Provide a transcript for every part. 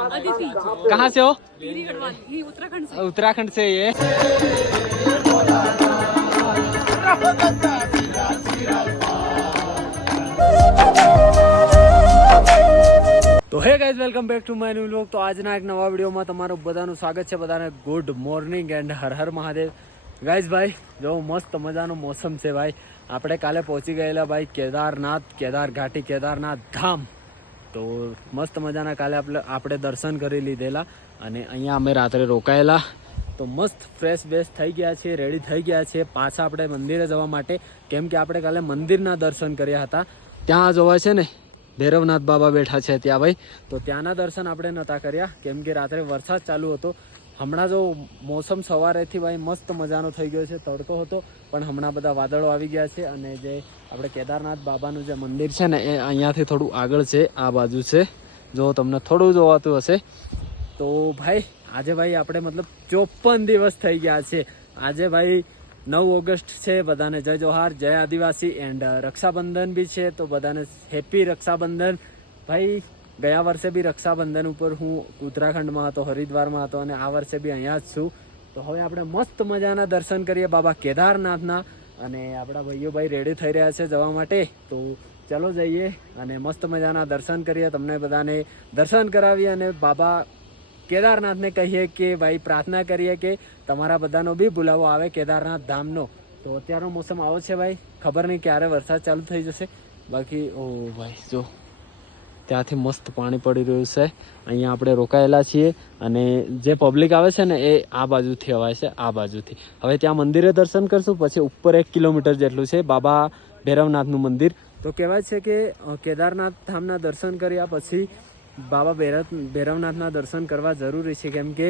अदिति। कहाँ से हो? ये उत्तराखंड से। उत्तराखंड से ये। તો hey guys welcome back to my new vlog. તો આજના એક નવા વિડીયોમાં તમારું બધાનું સ્વાગત છે। બધાને good morning and her Har Mahadev. Guys ભાઈ જો મસ્ત મજાનો મોસમ છે ભાઈ। આપણે કાલે પહોંચી ગયેલા ભાઈ કેદારનાથ, કેદાર ઘાટી, કેદારનાથ ધામ। તો મસ્ત મજાના કાલે આપણે દર્શન કરી લીધેલા અને અહીંયા અમે રાત્રે રોકાયેલા। તો મસ્ત ફ્રેશ બેશ થઈ ગયા છે, રેડી થઈ ગયા છે પાછા આપણે મંદિરે જવા માટે, કેમ કે આપણે કાલે મંદિરના દર્શન કર્યા હતા। ત્યાં જોવા છે ને ભૈરવનાથ બાબા બેઠા છે ત્યાં ભાઈ, તો ત્યાંના દર્શન આપણે નહોતા કર્યા કેમ કે રાત્રે વરસાદ ચાલુ હતો। હમણાં જો મોસમ સવારેથી ભાઈ મસ્ત મજાનો થઈ ગયો છે, તડકો હતો પણ હમણાં બધા વાદળો આવી ગયા છે। અને જે આપણે કેદારનાથ બાબાનું જે મંદિર છે ને એ અહીંયાથી થોડું આગળ છે, આ બાજુ છે, જો તમને થોડું જોવાતું હશે। તો ભાઈ આજે ભાઈ આપણે મતલબ 54 દિવસ થઈ ગયા છે। આજે ભાઈ 9 ઓગસ્ટ છે। બધાને જય જોહાર, જય આદિવાસી એન્ડ રક્ષાબંધન બી છે, તો બધાને હેપી રક્ષાબંધન ભાઈ। ગયા વર્ષે બી રક્ષાબંધન ઉપર હું ઉત્તરાખંડમાં હતો, હરિદ્વારમાં હતો અને આ વર્ષે બી અહીંયા જ છું। તો હવે આપણે મસ્ત મજાના દર્શન કરીએ બાબા કેદારનાથના અને આપણા ભાઈઓ ભાઈ રેડી થઈ રહ્યા છે જવા માટે। તો ચાલો જઈએ અને મસ્ત મજાના દર્શન કરીએ, તમને બધાને દર્શન કરાવીએ અને બાબા કેદારનાથને કહીએ કે ભાઈ પ્રાર્થના કરીએ કે તમારા બધાનો બી બોલાવો આવે કેદારનાથ ધામનો। તો અત્યારનો મોસમ આવો છે ભાઈ, ખબર નહીં ક્યારે વરસાદ ચાલુ થઈ જશે। બાકી ઓ ભાઈ જો ત્યાંથી મસ્ત પાણી પડી રહ્યું છે, અહીંયા આપણે રોકાયેલા છીએ અને જે પબ્લિક આવે છે ને એ આ બાજુથી આવે છે, આ બાજુથી। હવે ત્યાં મંદિરે દર્શન કરશું, પછી ઉપર 1 કિલોમીટર જેટલું છે બાબા ભૈરવનાથનું મંદિર। તો કહેવાય છે કે કેદારનાથ ધામના દર્શન કર્યા પછી બાબા ભૈરવનાથના દર્શન કરવા જરૂરી છે, કેમ કે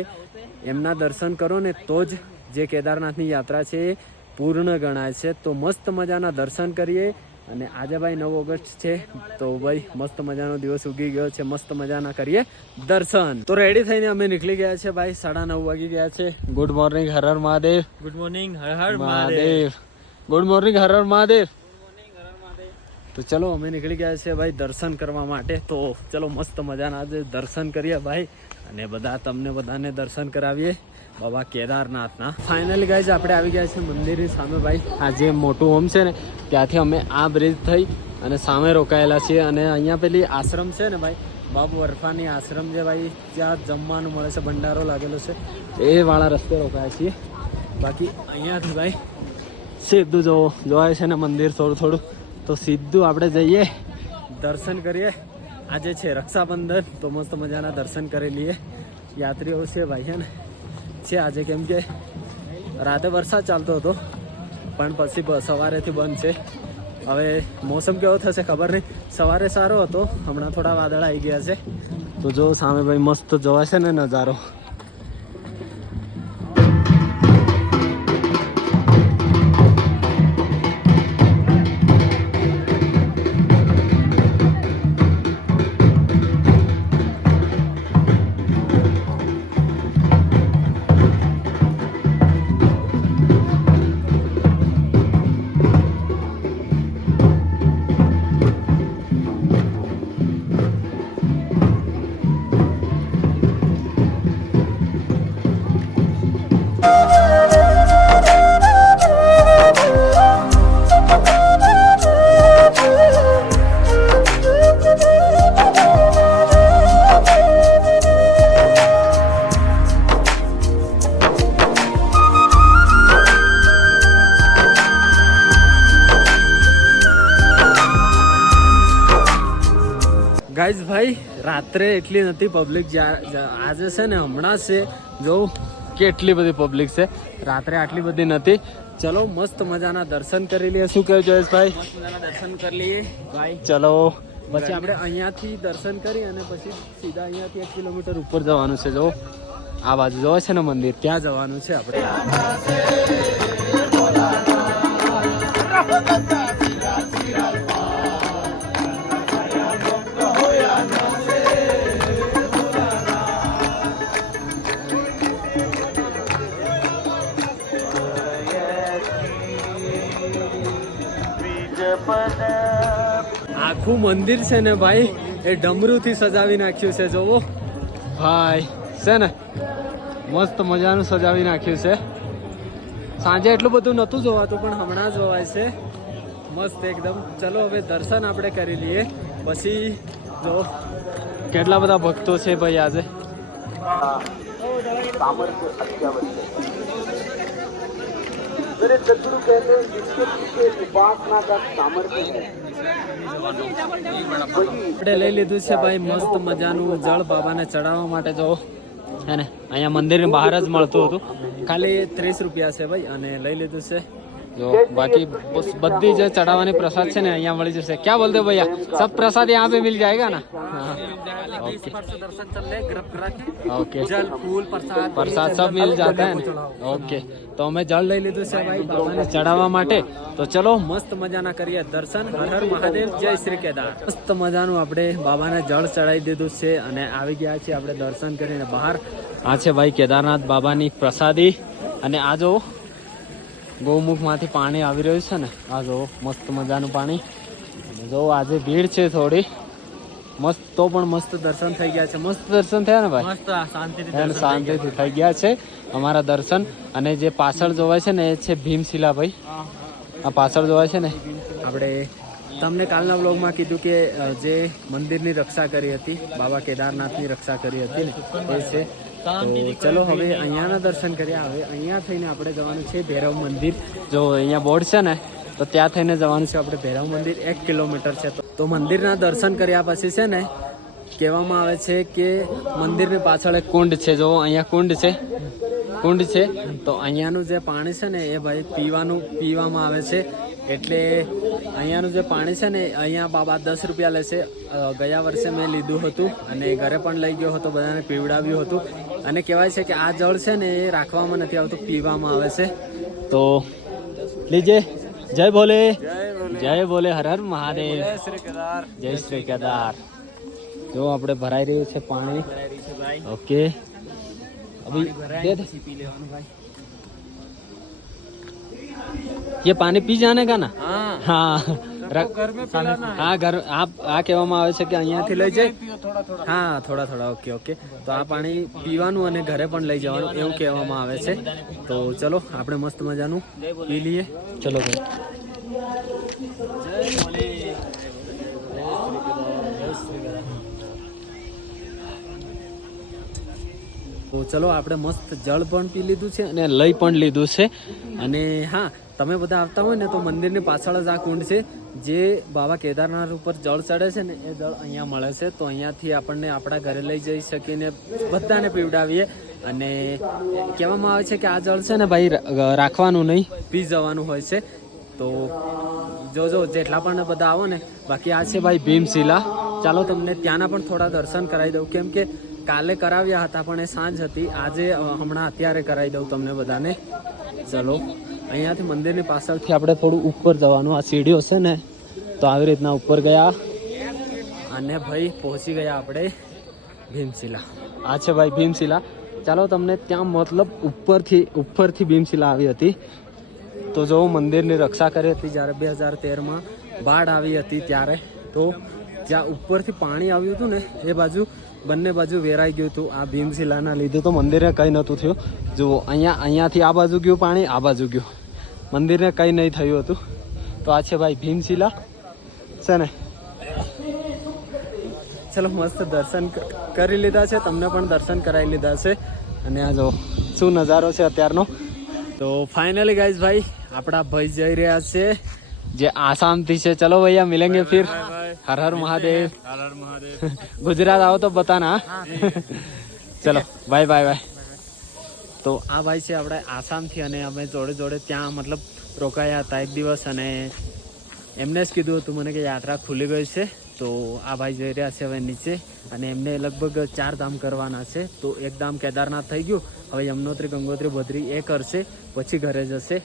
એમના દર્શન કરો ને તો જ જે કેદારનાથની યાત્રા છે એ પૂર્ણ ગણાય છે। તો મસ્ત મજાના દર્શન કરીએ અને આજે ભાઈ 9 ઓગસ્ટ છે, તો ભાઈ મસ્ત મજાનો દિવસ ઉગી ગયો છે, મસ્ત મજાના કરીએ દર્શન। તો રેડી થઈને અમે નીકળી ગયા છે ભાઈ, 9:30 વાગી ગયા છે। ગુડ મોર્નિંગ, હર હર મહાદેવ। ગુડ મોર્નિંગ, હર હર મહાદેવ। ગુડ મોર્નિંગ, હર હર મહાદેવ। તો ચલો અમે નીકળી ગયા છે ભાઈ દર્શન કરવા માટે। તો ચલો મસ્ત મજાના આજે દર્શન કરીએ ભાઈ અને તમને બધાને દર્શન કરાવીએ બાબા કેદારનાથના। ફાઇનલી ગાઈઝ આપણે આવી ગયા છે મંદિરની સામે ભાઈ, આ જે મોટું હોમ છે ને ત્યાંથી અમે આ બ્રિજ થઈ અને સામે રોકાયેલા છીએ। અને અહીંયા પેલી આશ્રમ છે ને ભાઈ, બાબુ વરફાની આશ્રમ છે ભાઈ, ત્યાં જમવાનું મળે છે, ભંડારો લાગેલો છે, એ વાળા રસ્તે રોકાયા છીએ। બાકી અહીંયાથી ભાઈ સીધું જોવાય છે ને મંદિર થોડું, તો સીધું આપણે જઈએ દર્શન કરીએ। આજે છે રક્ષાબંધન, તો મસ્ત મજાના દર્શન કરી લઈએ। યાત્રીઓ છે ભાઈ છે ને છે આજે, કેમ કે રાતે વરસાદ ચાલતો હતો પણ પછી સવારેથી બંધ છે। હવે મોસમ કેવો થશે ખબર નહીં, સવારે સારો હતો, હમણાં થોડા વાદળ આવી ગયા છે। તો જો સામે ભાઈ મસ્ત જોવા છે ને નજારો। ગાઈઝ ભાઈ રાત્રે એટલી નથી પબ્લિક, આજે છે ને હમણાં છે જો કેટલી બધી પબ્લિક છે, રાત્રે આટલી બધી નથી। ચલો મસ્ત મજાના દર્શન કરી લઈએ, શું કહે જયેશભાઈ? મસ્ત મજાના દર્શન કરી લઈએ ભાઈ, ચલો પછી આપણે અહીંયાથી દર્શન કરી અને પછી સીધા અહીંયાથી 1 કિલોમીટર ઉપર જવાનું છે। જો આ બાજુ જોવે છે ને મંદિર, ત્યાં જવાનું છે આપણે। આખું મંદિર છે ને ભાઈ એ ડમરૂથી સજાવી નાખ્યું છે, જોવો ભાઈ છે ને મસ્ત મજાનું સજાવી નાખ્યું છે. સાંજે એટલું બધું નહોતું જોવાતું પણ હમણાં જોવાય છે મસ્ત એકદમ. ચલો હવે દર્શન આપણે કરી લઈએ પછી જો કેટલા બધા ભક્તો છે ભાઈ આજે. આપણે લઈ લીધું છે ભાઈ મસ્ત મજાનું જળ બાબાને ચડાવવા માટે. જો હે ને અહીંયા મંદિરની બહાર જ મળતું હતું, ખાલી 30 રૂપિયા છે ભાઈ, અને લઈ લીધું છે. જો બાકી બધી જે ચढ़ावानी प्रसाद છે ને અહીંયા મળી જશે. क्या बोलते हो भैया, सब प्रसाद यहाँ पे मिल जाएगा ना? ओके, जल फूल प्रसाद सब मिल जाता है ना? ओके, તો અમે જળ લઈ લીધું છે ભાઈ બાબાને ચડાવવા માટે. તો ચલો મસ્ત મજાના કરીએ દર્શન. હર હર મહાદેવ, જય શ્રી કેદાર. મસ્ત મજાનું આપણે બાબાને જળ ચડાવી દીધું છે અને આવી ગયા છીએ આપણે દર્શન કરીને બહાર. આ છે ભાઈ કેદારનાથ બાબાની પ્રસાદી. અને આ જો ગૌમુખમાંથી પાણી આવી રહ્યું છે ને, આ જો મસ્ત મજાનું પાણી. જો આજે ભીડ છે થોડી, મસ્ત તો પણ મસ્ત દર્શન થઈ ગયા છે. મસ્ત દર્શન થયા ને ભાઈ, મસ્ત શાંતિથી થઈ ગયા છે અમારા દર્શન. અને જે પાછળ જોવાય છે ને એ છે ભીમશિલા ભાઈ. આ પાછળ જોવાય છે ને, આપણે તમને કાલના વ્લોગમાં કીધું કે જે મંદિરની રક્ષા કરી હતી, બાબા કેદારનાથની રક્ષા કરી હતી ને એ છે. તો ચલો હવે અહીંયાના દર્શન કર્યા. હવે અહીંયા થઈને આપણે જવાનું છે ભૈરવ મંદિર. જો અહીંયા બોર્ડ છે ને તો ત્યાં થઈને જવાનું છે આપણે ભૈરવ મંદિર. 1 કિલોમીટર છે. તો મંદિરના દર્શન કર્યા પછી છે ને કહેવામાં આવે છે કે મંદિરની પાછળ એક કુંડ છે. જો અહીંયા કુંડ છે. તો અહીંયાનું જે પાણી છે ને એ ભાઈ પીવામાં આવે છે. એટલે અહીંયાનું જે પાણી છે ને અહીંયા બાબા 10 રૂપિયા લેશે. ગયા વર્ષે મેં લીધું હતું અને ઘરે પણ લઈ ગયો હતો, બધાને પીવડાવ્યું હતું. અને કહેવાય છે કે આ જળ છે ને એ રાખવામાં નથી આવતું, પીવામાં આવે છે. તો લીજે. જય ભોલે, જય ભોલે, હર હર મહાદેવ, જય શ્રી કેદાર. જો આપણે ભરાઈ રહ્યું છે પાણી. ઓકે, અભી ये पानी पी जाने का ना? हाँ, हाँ घर આ કહેવામાં આવે છે કે અહીંયાથી લઈ જાય. હા, થોડા. ઓકે. તો આ પાણી પીવાનું અને ઘરે પણ લઈ જવાનું એવું કહેવામાં આવે છે. તો ચલો આપણે મસ્ત મજાનું પી લઈએ. ચલો ભાઈ. તો ચલો આપણે મસ્ત જળ પણ પી લીધું છે અને લઈ પણ લીધું છે. અને હા, તમે બધા આવતા હોય ને તો મંદિરની પાછળ જ આ કુંડ છે. જે બાબા કેદારનાથ ઉપર જળ ચડે છે ને એ જળ અહીંયા મળે છે. તો અહીંયાથી આપણને આપણા ઘરે લઈ જઈ શકીને બધાને પીવડાવીએ. અને કહેવામાં આવે છે કે આ જળ છે ને ભાઈ રાખવાનું નહીં, પી જવાનું હોય છે. તો જોજો જેટલા પણ બધા આવો ને. બાકી આ છે ભાઈ ભીમશિલા. ચાલો તમને ત્યાંના પણ થોડા દર્શન કરાવી દઉં, કેમ કે કાલે કરાવ્યા હતા પણ એ સાંજ હતી. આજે હમણાં અત્યારે કરાવી દઉં તમને બધાને. ચલો અહીંયાથી મંદિરની પાછળથી આપણે થોડું ઉપર જવાનું. આ સીડીઓ છે ને તો આવી રીતના ઉપર ગયા અને ભાઈ પહોંચી ગયા આપણે ભીમશિલા. આ છે ભાઈ ભીમશિલા. ચાલો તમને ત્યાં મતલબ ઉપરથી ભીમશિલા આવી હતી. તો જો મંદિરની રક્ષા કરી હતી જ્યારે 2013માં બાઢ આવી હતી ત્યારે. તો જ્યાં ઉપરથી પાણી આવ્યું હતું ને એ બાજુ બંને બાજુ વેરાઈ ગયું હતું. આ ભીમશિલાના લીધે તો મંદિરને કંઈ નહોતું થયું. જુઓ અહીંયાથી આ બાજુ ગયું પાણી, આ બાજુ ગયું, મંદિરને કંઈ નહીં થયું હતું. તો આ છે ભાઈ ભીમશિલા છે ને. ચલો મસ્ત દર્શન કરી લીધા છે, તમને પણ દર્શન કરાવી લીધા છે. અને આ જો શું નજારો છે અત્યારનો. તો ફાઇનલી ગાઈઝ ભાઈ આપણા ભાઈ જઈ રહ્યા છે જે આસામથી છે. ચલો ભૈયા મિલેંગે ફિર. હર હર મહાદેવ. ગુજરાત आओ तो बताना. ચલો બાય. તો આ ભાઈ છે આપણે આસામથી અને અમે જોડે ત્યાં મતલબ રોકાયા હતા 1 દિવસ. અને એમને જ કીધું હતું મને કે યાત્રા ખુલી ગઈ છે. તો આ ભાઈ જઈ રહ્યા છે હવે નીચે અને એમને લગભગ 4 ધામ કરવાના છે. તો 1 ધામ કેદારનાથ થઈ ગયું, હવે યમનોત્રી, ગંગોત્રી, બદ્રી એ કરશે, પછી ઘરે જશે.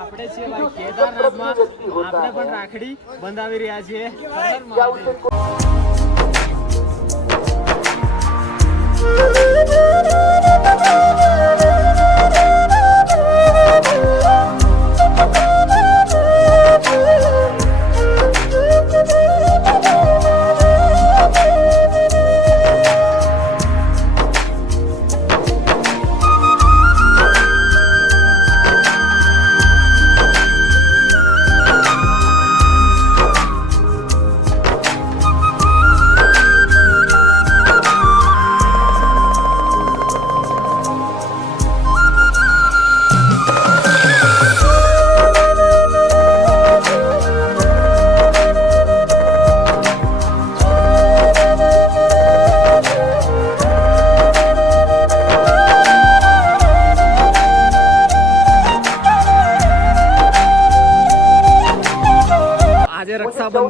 આપણે છે ભાઈ કેદારનાથમાં, આપણે પણ રાખડી બંધાવી રહ્યા છીએ.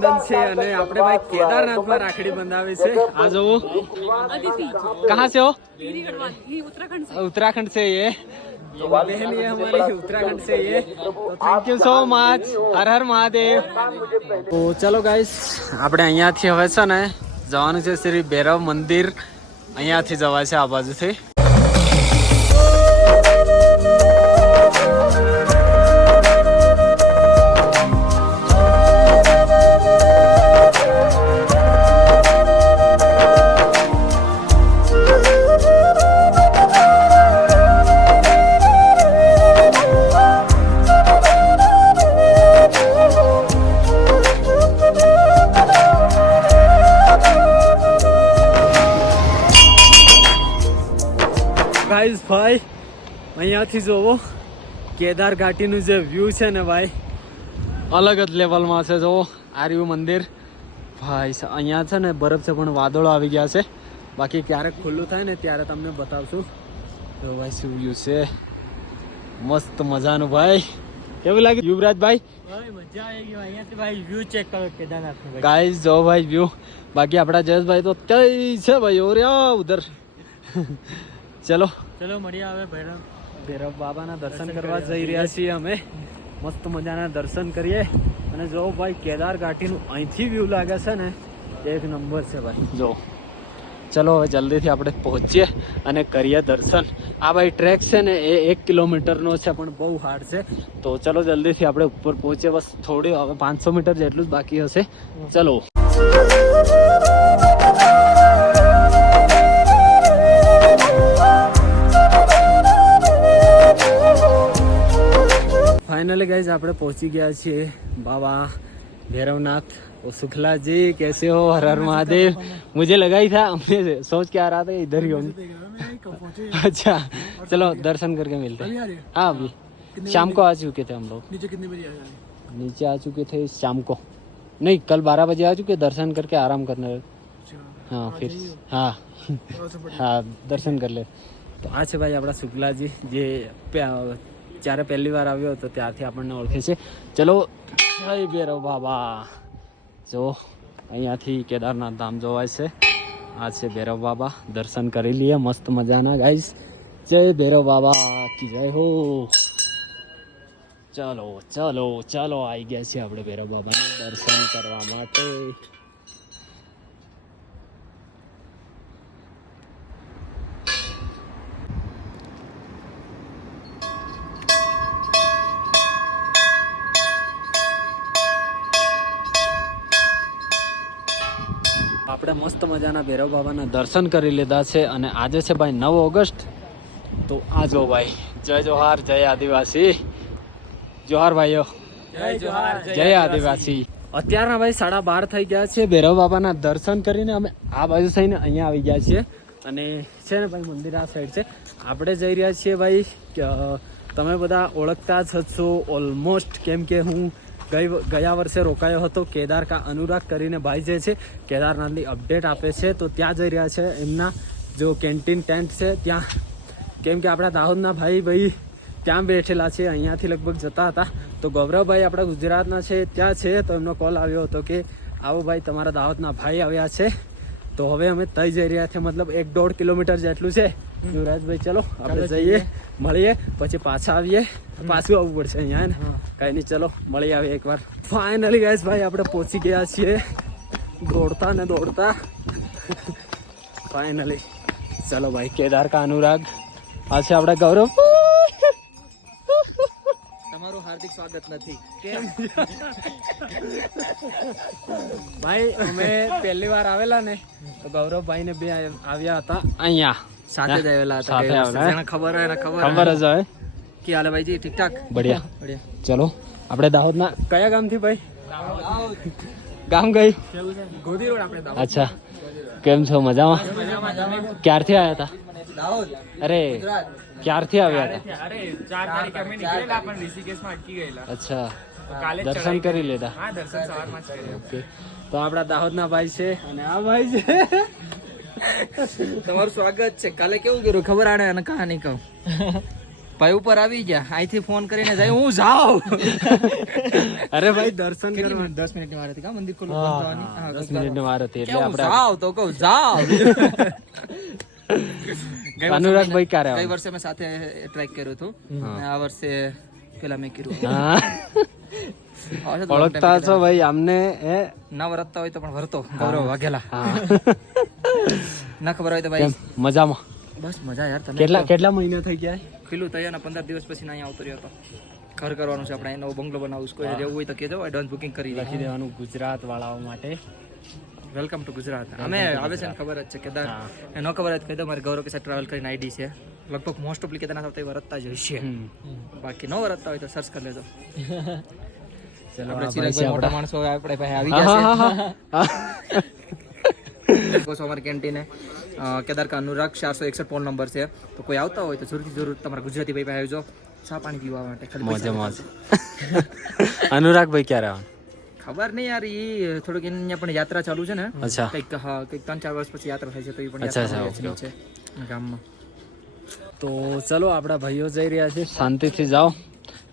રક્ષાબંધન છે અને આપણે ભાઈ કેદારનાથમાં રાખડી બંધાવી છે. આ જોવો अदिति कहाँ से हो? गिरी गढ़वाल ये उत्तराखंड से उत्तराखंड से ये तो बहन ये हमारी उत्तराखंड से ये तो थैंक यू સો મચ. હર હર મહાદેવ. તો ચલો ગાઈસ આપણે અહીંયાથી હવે છે ને જવાનું છે શ્રી ભૈરવ મંદિર. અહીંયાથી જવાય છે આ બાજુથી. ગાઈસ ભાઈ અહીંયાથી જોવો કેદાર ઘાટીનું જે વ્યૂ છે ને ભાઈ અલગ જ લેવલમાં છે. જોવો આ રહ્યું મંદિર ભાઈ. અહીંયા છે ને બરફ છે પણ વાદળો આવી ગયા છે. બાકી ક્યારેક ખુલ્લું થાય ને ત્યારે તમને બતાવશું. તો ભાઈ શું વ્યૂ છે મસ્ત મજાનું ભાઈ. કેવું લાગ્યું યુવરાજભાઈ? મજા આવી ગઈ અહીંયાથી ભાઈ વ્યૂ ચેક કરો કેદારનાથનો ભાઈ. ગાઈસ જો ભાઈ વ્યૂ. બાકી આપણા જયેશભાઈ તો ત્યાં છે ભાઈ ઓર્યા ઉધર. ચલો ચલો મળીએ હવે ભૈરવ બાબાના દર્શન કરવા જઈ રહ્યા છીએ અમે. મસ્ત મજાના દર્શન કરીએ અને જો ભાઈ કેદાર ઘાટીનું અહીંથી વ્યૂ લાગે છે ને એક નંબર છે ભાઈ. જો ચલો હવે જલ્દીથી આપણે પહોંચીએ અને કરીએ દર્શન. આ ભાઈ ટ્રેક છે ને એ 1 કિલોમીટરનો છે પણ બહુ હાર્ડ છે. તો ચલો જલ્દીથી આપણે ઉપર પહોંચીએ. બસ થોડી હવે 500 મીટર જેટલું જ બાકી હશે. ચલો फाइनली गाइज આપણે પહોંચી ગયા છીએ बाबा भैरवनाथ. वो शुक्ला जी कैसे हो? हर हर महादेव. मुझे लगा ही था, हमने सोच के आ रहा था इधर ही होंगे. अच्छा चलो दर्शन करके मिलते हैं. हाँ अभी शाम को आ चुके थे हम लोग. नीचे कितने बजे आए? नीचे आ चुके थे शाम को. नहीं कल 12 बजे आ चुके. दर्शन करके आराम करने. हाँ फिर हाँ हाँ दर्शन कर ले. તો આ છે ભાઈ આપણા શુક્લાજી જે જ્યારે પહેલી વાર આવ્યો હતો ત્યારથી આપણને ઓળખે છે. ચલો જય ભૈરવ બાબા. જો અહીંયાથી કેદારનાથ ધામ જોવાય છે. આ છે ભૈરવ બાબા. દર્શન કરી લઈએ મસ્ત મજાના ગાઈસ. જય ભૈરવ બાબા કી જય હો. ચલો ચલો ચલો આવી ગયા છીએ આપણે ભૈરવ બાબાના દર્શન કરવા માટે. આપણે મસ્ત મજાના ભૈરવ બાબાના દર્શન કરી લીધા છે અને આજે છે ભાઈ 9 ઓગસ્ટ. તો આ જો ભાઈ જય જોહાર જય આદિવાસી. જોહાર ભાઈઓ જય જોહાર જય આદિવાસી. અત્યારના ભાઈ 12:30 થઈ ગયા છે. ભૈરવ બાબાના દર્શન કરીને અમે આ બાજુ થઈને અહીંયા આવી ગયા છીએ અને છે ને ભાઈ મંદિર આ સાઈડ છે. આપણે જઈ રહ્યા છીએ ભાઈ. તમે બધા ઓળખતા જ હશો ઓલમોસ્ટ, કેમ કે હું ગયા વર્ષે રોકાયો હતો. કેદાર કા અનુરાગ કરીને ભાઈ જે છે કેદારનાથની અપડેટ આપે છે. તો ત્યાં જઈ રહ્યા છે. એમના જો કેન્ટીન ટેન્ટ છે ત્યાં, કેમ કે આપણા દાહોદના ભાઈ ત્યાં બેઠેલા છે. અહીંયાથી લગભગ જતા હતા. તો ગૌરવભાઈ આપણા ગુજરાતના છે ત્યાં છે. તો એમનો કોલ આવ્યો હતો કે આવો ભાઈ તમારા દાહોદના ભાઈ આવ્યા છે. તો હવે અમે તઈ જઈ રહ્યા છીએ. મતલબ 1-1.5 કિલોમીટર જેટલું છે. યુવરાજભાઈ ચલો આપણે જઈએ, મળીએ, પછી પાછા આવીએ. પાછું આવવું પડશે અહીંયા ને. કઈ નહીં, ચલો મળી આવીએ એકવાર. ફાઇનલી ગાઈસ ભાઈ આપણે પહોંચી ગયા છીએ દોડતા ને દોડતા. ફાઇનલી ચલો ભાઈ કેદાર કા અનુરાગ. આ છે આપણા ગૌરવ. તમારું હાર્દિક સ્વાગત નથી. કેમ ભાઈ અમે પહેલી વાર આવેલા ને તો ગૌરવભાઈ ને બે આવ્યા હતા અહીંયા સાથે જ આવેલા હતા. સાથે આવેલા. જેને ખબર હોય એને ખબર જ હોય કે હાલે ભાઈજી ઠીક ઠાક બઢિયા. બઢિયા. ચલો આપણે દાહોદના કયા ગામથી ભાઈ? ગામ ગઈ ગોધી રોડ આપણે દાહોદ. અચ્છા કેમ છો? મજામાં? ક્યારથી આવ્યા હતા? દાહોદ. અરે ક્યારથી આવ્યા હતા? અરે 4 તારીખે અમે નીકળેલા પણ ઋષિકેશમાં અટકી ગયેલા. અચ્છા કાલે દર્શન કરી લીધા. હા દર્શન સવારમાં જ કર્યા. ઓકે તો આપણા દાહોદના ભાઈ છે અને આ ભાઈ છે. તમારું સ્વાગત છે. કાલે કેવું કર્યું ખબર આને અને કહાની કહું. ભાઈ ઉપર આવી ગયા, અહીંથી ફોન કરીને જાય હું જાઉં. અરે ભાઈ દર્શન કેટલી કરવા મિનિટ? 10 મિનિટની વાર હતી કા મંદિર ખોલવું બંધ થવાની? હા, 10 મિનિટની વાર હતી એટલે કેવું આપણે જાવ તો કહું જાવ. અનુરાગભાઈ ક્યારે ગઈ આવે? વર્ષે મેં સાથે ટ્રેક કર્યું હતું અને આ વર્ષે પેલા મેં કર્યું. હા આ વર્ષે તો long ઓળખતા time છો ભાઈ અમને એ ના વરતતા હોય તો પણ વરતો ગૌરવ વાઘેલા. હા ના ખબર હોય તો કેમ ભાઈ મજામાં? બસ મજા યાર. તમે કેટલા મહિના થઈ ગયા? ખીલું તૈયાર 15 દિવસ પછી અહીંયા આવતો રહ્યો હતો. ઘર કરવાનું છે આપણે, નવો બંગલો બનાવું. કોઈ રહેવું હોય તો કહેજો, એડવાન્સ બુકિંગ કરી લખી દેવાનું ગુજરાત વાળાઓ માટે. Welcome to Gujarat. અમે આવે છે ને ખબર જ છે કેદાર ન ખબર જ કહી દો, મારે ગૌરવ કે સાથે ટ્રાવેલ કરીને આઈડી છે. લગભગ મોસ્ટ ઓફલી કેદારના સાથે વરતતા જ હશે, બાકી ન વરતતા હોય તો સર્ચ કરી લેજો. ચલો આપણે ચિરાગભાઈ મોટા માણસો આપણે પાસે આવી ગયા છે. બસ અમારી કેન્ટીને કેદાર કા અનુરાગ 461 ફોન નંબર છે, તો કોઈ આવતા હોય તો જરૂર તમારા ગુજરાતી ભાઈ પાસે આવજો ચા પાણી પીવા માટે. મોજે મોજ. અનુરાગભાઈ ક્યારે આવે? ખબર નહીં યાર, એ થોડુંક અહીંયા પણ યાત્રા ચાલુ છે ને. અચ્છા કંઈક હા કંઈક 3-4 વર્ષ પછી યાત્રા થાય છે, તો એ પણ અચ્છા, યાત્રા છે ગામમાં. તો ચલો આપણા ભાઈઓ જઈ રહ્યા છે, શાંતિથી જાઓ.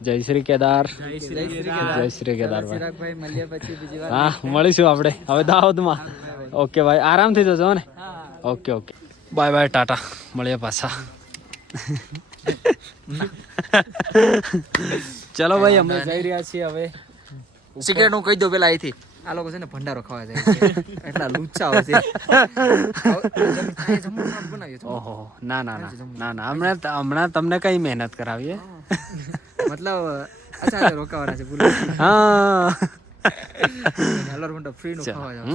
જય શ્રી કેદાર. જય શ્રી કેદાર ભાઈ. ચિરાગભાઈ મળ્યા પછી બીજી વાર હા મળીશું આપણે હવે દાહોદમાં. ઓકે ભાઈ આરામથી જજો ને. Okay okay bye bye Tata, મળીએ પાછા. ચલો ભાઈ અમે જઈ રહ્યા છીએ હવે. સિગરેટ હું કહી દઉં પેલા અહીંથી, આ લોકો છે ને ભંડારો ખાવા જાય છે, એટલા લુચ્ચા હોય છે. ઓહો ના ના ના ના ના હમણાં તમને કઈ મહેનત કરાવીએ? મતલબ અચ્છા રોકાવાના છે બોલો. હા હલર ભંડાર ફ્રી નું ખાવા જાવ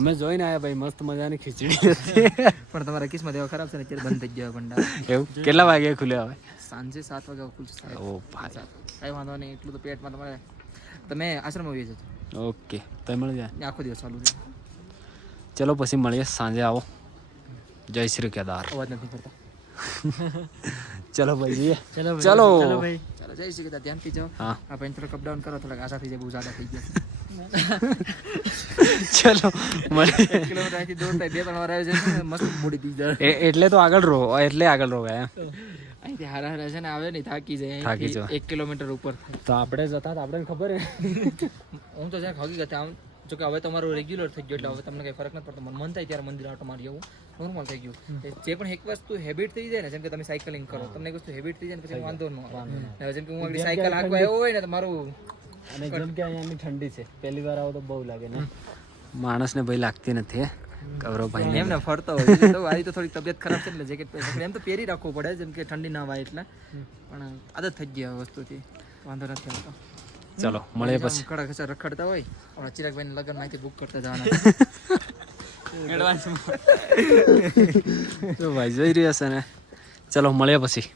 અમે જોઈને આયા ભાઈ, મસ્ત મજાની ખીચડી હતી. પણ તમારા કિસ્મત એવા ખરાબ છે ને અત્યારે બંધ થઈ ગયા ભંડાર. એવું કેટલા વાગે ખુલ્યા હવે? સાંજે 7 વાગે ખુલશે. ઓ ભાઈ કઈ વાંધો નહીં, એટલું તો પેટમાં તમારે. તમે આશ્રમમાં આવી જજો, ઓકે તો મળી જાય. આખો દિવસ ચાલુ છે. ચલો પછી મળીએ સાંજે, આવો. જય શ્રી કેદાર. અવાજ નથી કરતા. ચલો ભાઈ જઈએ. ચલો ચલો ભાઈ. ચાલો જય શ્રી કૃષ્ણ, ધ્યાનથી જાઓ. હા આ ભાઈ થોડુંક અપડાઉન કરો, થોડાક આશા થઈ જાય, બહુ જ્યાદા થઈ ગયા. ચલો મળીએ. 1 કિલોમીટર અહીંથી દૂર થાય, 2-3 વાર આવે છે ને, મસ્ત બોડી થઈ જાય. એટલે તો આગળ રોકાય એમ. અહીંથી હારા હારા છે ને આવે નહીં, થાકી જાય. થાકી અહીંથી જવાય. 1 કિલોમીટર ઉપર થાય. તો આપણે જતા આપણે ખબર હે. હું તો જ્યાં હકીકત આમ જો કે હવે તમારું રેગ્યુલર થઈ ગયું, એટલે હવે તમને કઈ ફરક નથી પડતો. મન થાય ત્યારે મંદિર આટો મારી આવું, નોર્મલ થઈ ગયું. જે પણ એક વસ્તુ હેબિટ થઈ જાય ને, જેમ કે તમે સાયકલિંગ કરો, તમને એક વસ્તુ હેબિટ થઈ જાય ને પછી વાંધો ન આવે. હવે જેમ કે હું આગળ સાયકલ હાંકવા આવ્યો હોય ને તો મારું અને જેમ કે અહીંયાની ઠંડી છે, પહેલી વાર આવો તો બહુ લાગે ને. માણસને ભાઈ લાગતી નથી હે ગૌરવભાઈ. એમને ફરતો હોય તો આવી તો થોડી તબિયત ખરાબ છે એટલે જેકેટ પહેરી એમ તો પહેરી રાખવું પડે, જેમ કે ઠંડી ના વાય એટલે. પણ આદત થઈ ગઈ આ વસ્તુથી, વાંધો નથી આવતો. ચલો મળીએ પછી. ખડા ખસા રખડતા હોય, આપણા ચિરાગભાઈ લગ્ન માંથી બુક કરતા જવાના. તો ભાઈ જોઈ રહ્યા છે ને. ચલો મળીએ પછી.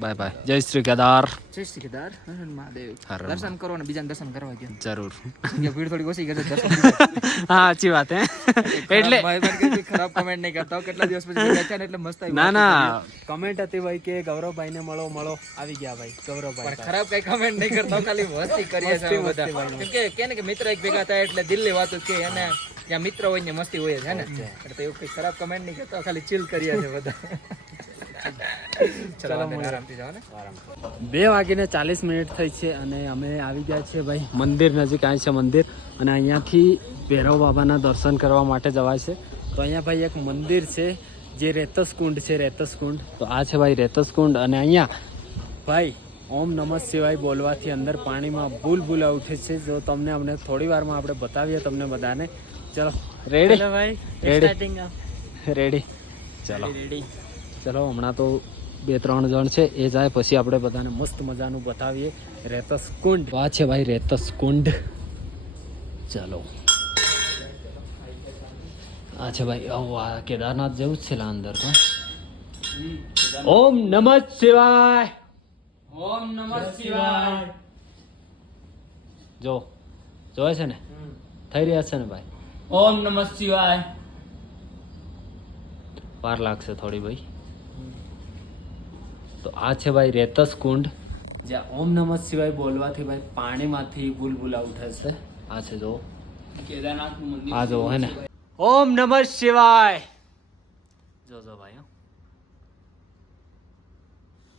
Bye bye. જય શ્રી કેદાર. જય શ્રી કેદાર. હર હર મહાદેવ. હર હર દર્શન કરો અને બીજાને દર્શન કરવા ગયો. જરૂર. ભીડ થોડી ઓછી કરજો દર્શન. હા સાચી વાત હે. એટલે ખરાબ કમેન્ટ નહીં કરતા. કેટલા દિવસ પછી બેઠા ને એટલે મસ્ત આવી. ના ના કમેન્ટ હતી ભાઈ કે ગૌરવભાઈ ને મળો આવી ગયા ભાઈ ગૌરવભાઈ. ખરાબ કઈ કમેન્ટ નહીં કરતા, ખાલી મસ્તી કરીએ છીએ બધા. કેમ કે ને કે મિત્ર એક ભેગા થાય એટલે દિલની વાતો કે એને જ્યાં મિત્ર હોય ને મસ્તી હોય છે ને, એટલે એવું કઈ ખરાબ કમેન્ટ નહીં કરતા, ખાલી ચીલ કરીએ છીએ બધા. ચલો આરામથી જાઓ ને. 2:40 થઈ છે અને અમે આવી ગયા છીએ ભાઈ મંદિર નજીક. અહીં છે મંદિર અને અહીંયાથી ભૈરવ બાબાના દર્શન કરવા માટે જવાય છે. તો અહીંયા ભાઈ એક મંદિર છે જે રેતસ કુંડ છે, રેતસ કુંડ. તો આ છે ભાઈ રેતસ કુંડ અને અહીંયા ભાઈ ઓમ નમઃ શિવાય બોલવાથી અંદર પાણીમાં બુલબુલા ઉઠે છે. જો તમને અમને થોડી વારમાં આપણે બતાવીએ તમને બધાને. ચલો રેડી ભાઈ રેડી રેડી. ચલો ચલો હમણાં તો 2-3 જણ છે એ જાય, પછી આપણે બધાને મસ્ત મજાનું બતાવીએ રેતસ કુંડ. આ છે ભાઈ રેતસ કુંડ. ચલો આ છે ભાઈ આ કેદારનાથ જેવું જ છે અંદર તો. ઓમ નમઃ શિવાય. ઓમ નમઃ શિવાય. જોવે છે ને, થઈ રહ્યા છે ને ભાઈ. ઓમ નમઃ શિવાય. વાર લાગશે થોડી ભાઈ. તો આ છે ભાઈ રેતસ કુંડ, જ્યાં ઓમ નમઃ શિવાય બોલવાથી ભાઈ પાણીમાંથી બુલબુલા ઉઠે છે. આ છે જો કેદારનાથનું મંદિર. આ જો હે ને. ઓમ નમઃ શિવાય. જો ભાઈ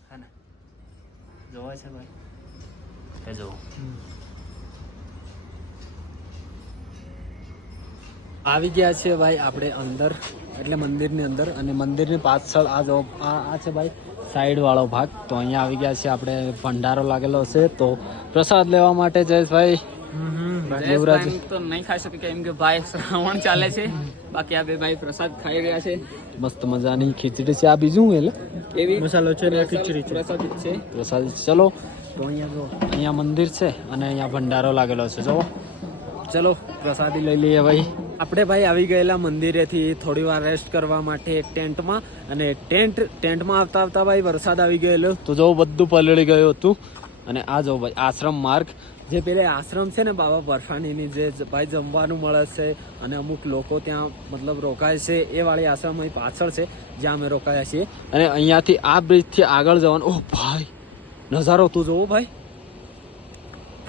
હા ને જોવા છે ભાઈ એ જો આવી ગયા છે ભાઈ આપણે અંદર એટલે મંદિરની અંદર અને મંદિરની પાછળ આ જો આ છે ભાઈ સાઈડ વાળો ભાગ તો અહીંયા આવી ગયા છે આપણે ભંડારો લાગેલો છે તો પ્રસાદ લેવા માટે જયેશભાઈ યુવરાજ તો નહીં ખાઈ શકે કેમ કે ભાઈ શ્રાવણ ચાલે છે બાકી આ બે ભાઈ પ્રસાદ ખાઈ રહ્યા છે મસ્ત મજાની ખીચડી છે આ બીજું એટલે એવી મસાલો છે ને ખીચડી પ્રસાદ છે પ્રસાદ ચલો તો અહીંયા જો અહીંયા મંદિર છે અને અહીંયા ભંડારો લાગેલો છે જો ચલો પ્રસાદી લઈ લઈએ ભાઈ આપણે ભાઈ આવી ગયેલા મંદિરેથી થોડી વાર રેસ્ટ કરવા માટે એક ટેન્ટમાં અને ટેન્ટમાં આવતા આવતા ભાઈ વરસાદ આવી ગયેલો તો જો બધું પલળી ગયું હતું અને આ જો ભાઈ આશ્રમ માર્ગ જે પેલે આશ્રમ છે ને બાબા બરફાણીની જે ભાઈ જમવાનું મળે છે અને અમુક લોકો ત્યાં મતલબ રોકાય છે એ વાળી આશ્રમ અહીં પાછળ છે જ્યાં અમે રોકાયા છીએ અને અહીંયાથી આ બ્રિજથી આગળ જવાનું ઓહ ભાઈ નજારો તું જોવો ભાઈ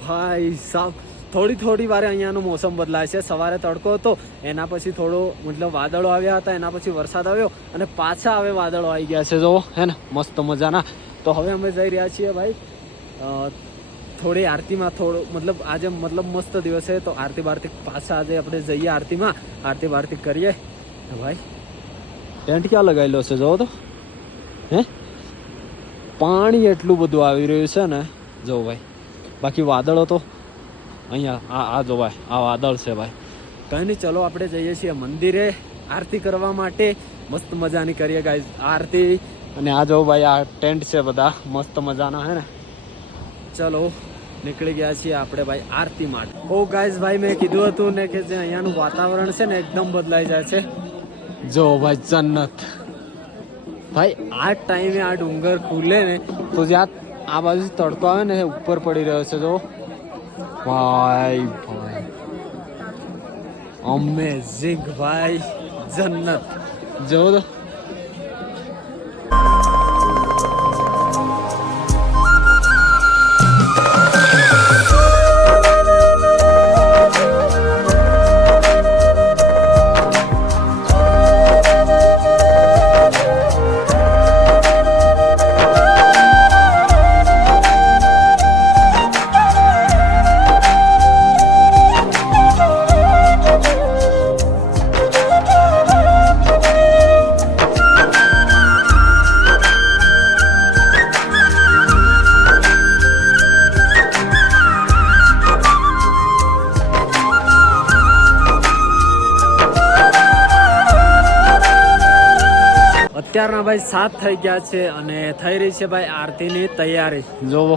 ભાઈ સાહેબ થોડી વારે અહીંયાનું મોસમ બદલાય છે સવારે તડકો હતો એના પછી થોડો મતલબ વાદળો આવ્યા હતા એના પછી વરસાદ આવ્યો અને પાછા હવે વાદળો આવી ગયા છે જો હે ને મસ્ત મજાના તો હવે અમે જઈ રહ્યા છીએ ભાઈ થોડી આરતીમાં થોડું મતલબ આજે મતલબ મસ્ત દિવસ છે તો આરતી બારતી પાછા આજે આપણે જઈએ આરતીમાં આરતી બારતી કરીએ ભાઈ ટેન્ટ ક્યાં લગાવેલો છે જો તો હે પાણી એટલું બધું આવી રહ્યું છે ને જો ભાઈ બાકી વાદળો તો અહીંયા આ જો ભાઈ આ વાદળ છે ભાઈ કંઈ નહીં ચલો આપણે જઈએ છીએ મંદિરે આરતી કરવા માટે મસ્ત મજાની કરીએ ગાઈઝ આરતી અને આ જો ભાઈ આ ટેન્ટ છે બધા મસ્ત મજાના હે ને ચલો નીકળી ગયા છીએ આપણે ભાઈ આરતી માટે ઓ ગાઈઝ ભાઈ મેં કીધું હતું ને કે જે અહીંયાનું વાતાવરણ છે ને એકદમ બદલાઈ જાય છે જો ભાઈ જન્નત ભાઈ આ ટાઈમે આ ડુંગર ખુલે ને તો જ્યાં આ બાજુ તડકો આવે ને ઉપર પડી રહ્યો છે જો ભાઈ ભાઈ અમેઝિંગ ભાઈ જન્નત જો તો અત્યારના ભાઈ 7 થઈ ગયા છે અને થઈ રહી છે ભાઈ આરતીની તૈયારી જોવો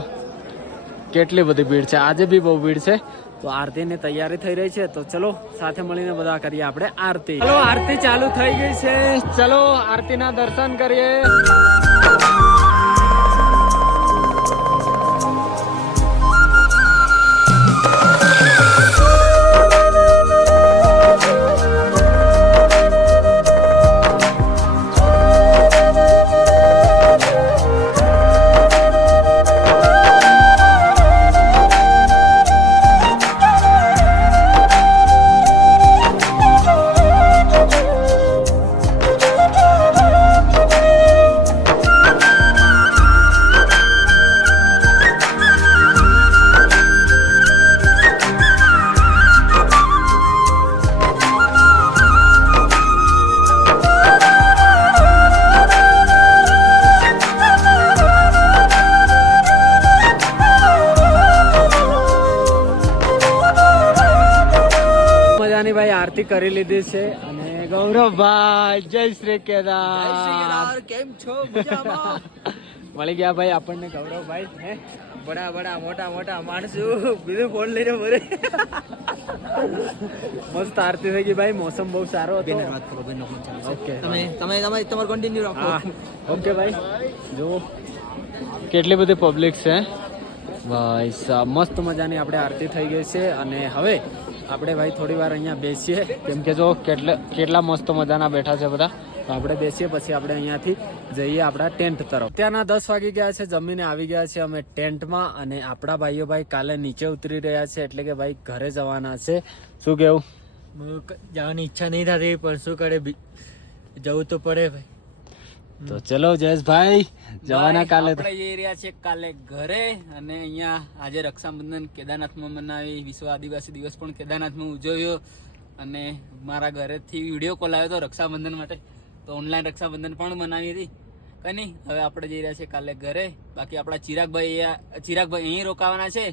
કેટલી બધી ભીડ છે આજે બી બહુ ભીડ છે તો આરતીની તૈયારી થઈ રહી છે તો ચલો સાથે મળીને બધા કરીએ આપણે આરતી ચલો આરતી ચાલુ થઈ ગઈ છે ચલો આરતીના દર્શન કરીએ ભાઈ આરતી કરી લીધી છે અને ગૌરવભાઈ જય શ્રી કેદાર કેમ છો મજામાં મળી ગયા ભાઈ આપણને ગૌરવભાઈ હે બડા મોટા માણસો બીજું ફોન લઈને મરે મસ્ત આરતી થઈ ગઈ ભાઈ મોસમ બહુ સારો હતો વાત કરો બેનનો ફોન ચાલુ ઓકે તમે તમારું કન્ટિન્યુ રાખો ઓકે ભાઈ જો કેટલી બધી પબ્લિક છે ભાઈ સાહેબ મસ્ત મજાની આપણે આરતી થઈ ગઈ છે અને હવે આપણે ભાઈ થોડી વાર અહીંયા બેસીએ કેમ કે જો કેટલા મસ્ત મજાના બેઠા છે બધા તો આપણે બેસીએ પછી આપણે અહીંયાથી જઈએ આપણા ટેન્ટ તરફ અત્યારના 10 વાગી ગયા છે જમીને આવી ગયા છે અમે ટેન્ટમાં અને આપણા ભાઈઓ ભાઈ કાલે નીચે ઉતરી રહ્યા છે એટલે કે ભાઈ ઘરે જવાના છે શું કેવું જવાની ઈચ્છા નહીં થતી પણ શું કરે જવું તો પડે ભાઈ તો ચલો જયેશભાઈ જવાના કાલે તો. આપણે જઈ રહ્યા છે કાલે ઘરે અને અહીંયા આજે રક્ષાબંધન કેદારનાથમાં મનાવી. વિશ્વ આદિવાસી દિવસ પણ કેદારનાથમાં ઉજવ્યો અને મારા ઘરેથી વિડીયો કોલ આવ્યો હતો રક્ષાબંધન માટે, તો ઓનલાઈન રક્ષાબંધન પણ મનાવી હતી. કઈ નહીં, હવે આપણે જઈ રહ્યા છે કાલે ઘરે. બાકી આપણા ચિરાગભાઈ અહીં રોકાવાના છે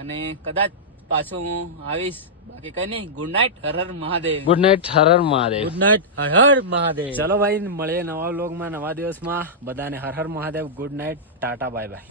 અને કદાચ પાછો હું આવીશ. બાકી કઈ નહીં, good night, Har Har Mahadev. Good night, Har Har Mahadev. Good night, Har Har Mahadev. ચલો ભાઈ, મળીએ નવા વ્લોગમાં નવા દિવસમાં. બધાને Har Har Mahadev, good night, tata, bye by.